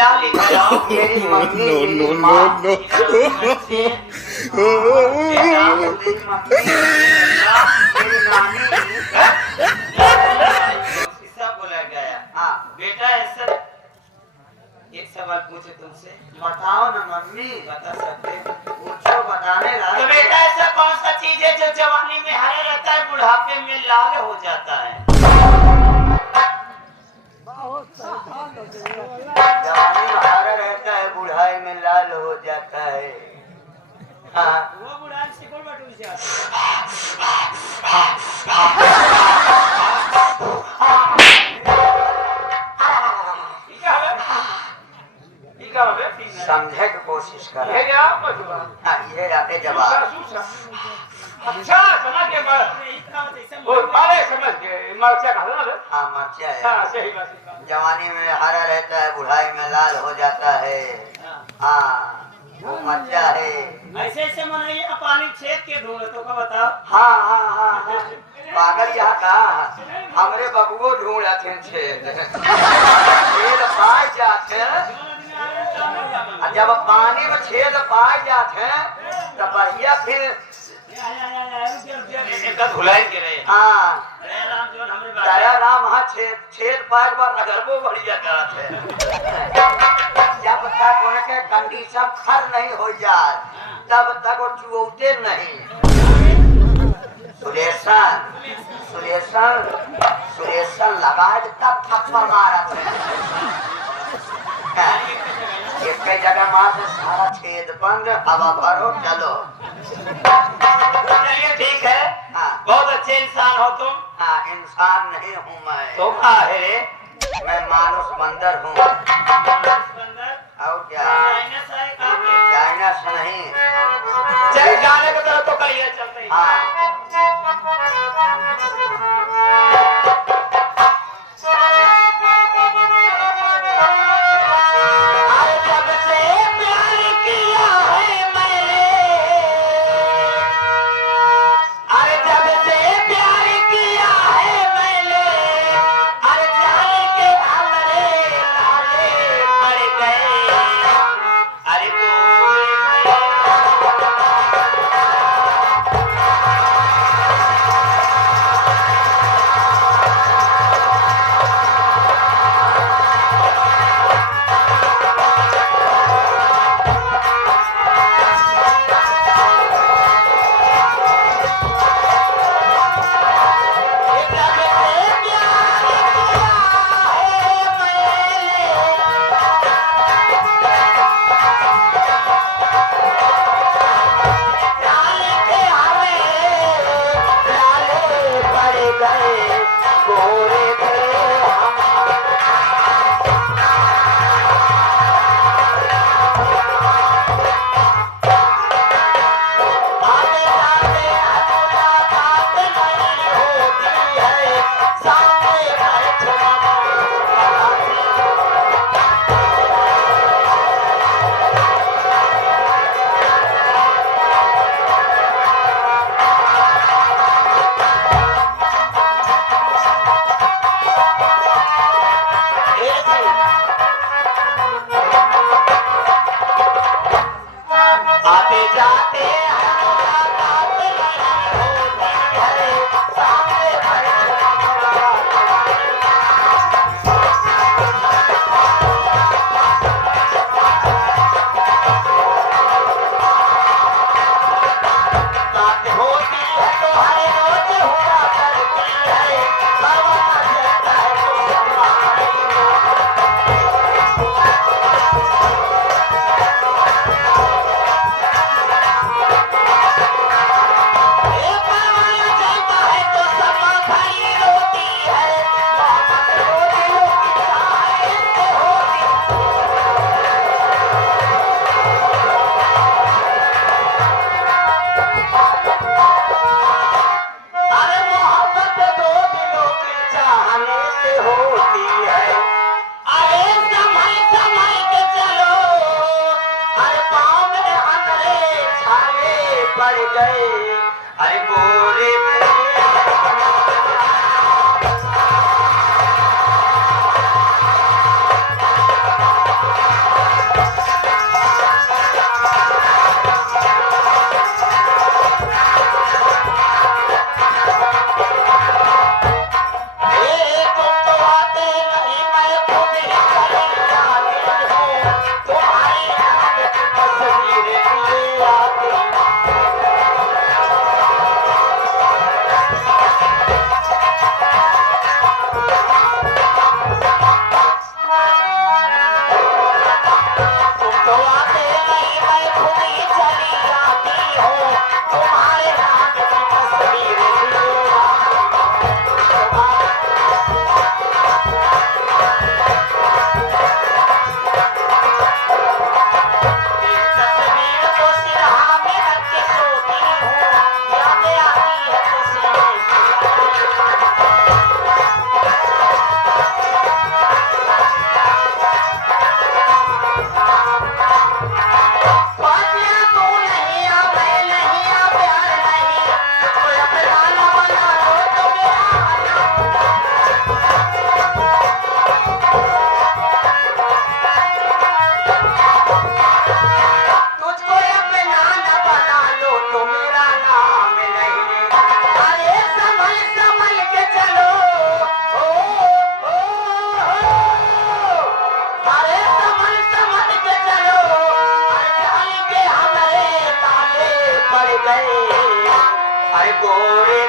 मिला लिखा मेरी मम्मी मेरी माँ मेरी नानी सब बोला गया। हाँ बेटा ऐसा एक सवाल पूछे तुमसे, बताओ ना मम्मी। बता सकते? पूछो, बताने ला। तो बेटा ऐसा कौन सा चीज है जो जवानी में हरा रहता है, बुढ़ापे में लाल हो जाता है? जवानी में हरा रहता है, बुढ़ाई में लाल हो जाता है। हाँ वो बुढ़ाई सिकोड़ बटूल से आता है। समझे की कोशिश कर। ये आते जवाब। अच्छा समझ गए। समझ गए। मर्चा कहा ना? हाँ मर्चा है। हाँ सही बात। जवानी में हरा रहता है, बुढ़ाई में लाल हो जाता है। हाँ वो मर्चा है। ऐसे ऐसे मनाइए पानी छेद के ढूंढे तो का बताओ। हाँ हाँ हाँ पागल यहाँ का हमरे बबुओ ढूंढते छेद पाए जाते। जब पानी में छेद पाए जाते तो बढ़िया फिर हाँ दया राम हाँ छेद पाए बार नगरबो बढ़िया करते। जब तक उनके कंडीशन खर नहीं हो जाए तब तक वो चुऔते नहीं। सुलेशन सुलेशन सुलेशन लगा तब थप्पड़ मारा एक जगह मार से सारा छेद बंद, हवा भरो चलो। चलिए ठीक है। हाँ बहुत अच्छे इंसान हो तुम। हाँ इंसान नहीं हूँ मैं। तो क्या है? मैं मानुष बंदर हूँ। और क्या? चाइना से नहीं। चल जाने की तरफ तो कहिए चलते। हाँ गोरे